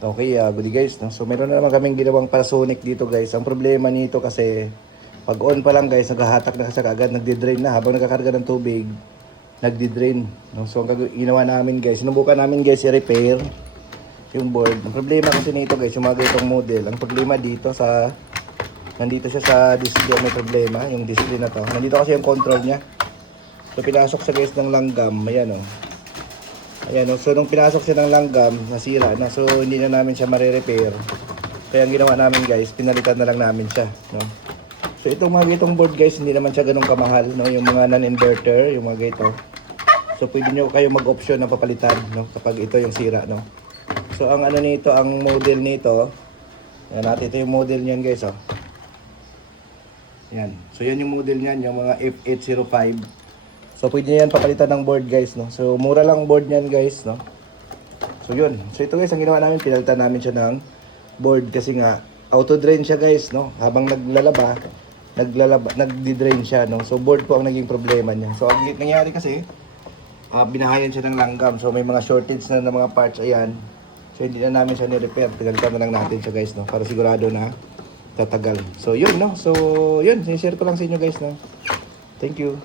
Okay, good day guys, no? So meron na naman kaming ginawang Panasonic dito guys. Ang problema nito kasi pag on pa lang guys, naghahatak na kasi agad, nagdi-drain na habang nagkakarga ng tubig, nagdi-drain, no? So ang ginawa namin guys, sinubukan namin guys i-repair yung board. Ang problema kasi nito guys, yung mga ganitong model, ang problema dito sa nandito siya sa display, may problema yung display na to. Nandito kasi yung control niya. So pinasok sa guys ng langgam, ayan oh. Ayan, so nung pinasok siya ng langgam, nasira na. So hindi na namin siya mare-repair. Kaya ang ginawa namin guys, pinalitan na lang namin siya, no? So itong mga gitong board guys, hindi naman siya ganun kamahal, no? Yung mga non-inverter, yung mga gito. So pwede nyo kayo mag-option na papalitan, no? Kapag ito yung sira, no? So ang ano nito, ang model nito, ayan natin, ito yung model niyan guys, oh. Ayan. So yan yung model niyan, yung mga F805. So pwede nyo yan papalitan ng board guys, no? So mura lang board niyan guys, no? So yun. So ito guys, ang ginawa namin, pinalitan namin siya ng board kasi nga auto drain siya guys, no? Habang nagdi-drain siya, no? So board po ang naging problema niya. So ang nangyari kasi, binahayan siya ng langgam. So may mga shortage na ng mga parts, ayan. So hindi na namin siya ni-repair. Pinalitan na lang natin siya guys, no? Para sigurado na tatagal. So yun, no? So yun, sinishare ko lang sa inyo guys, no? Thank you.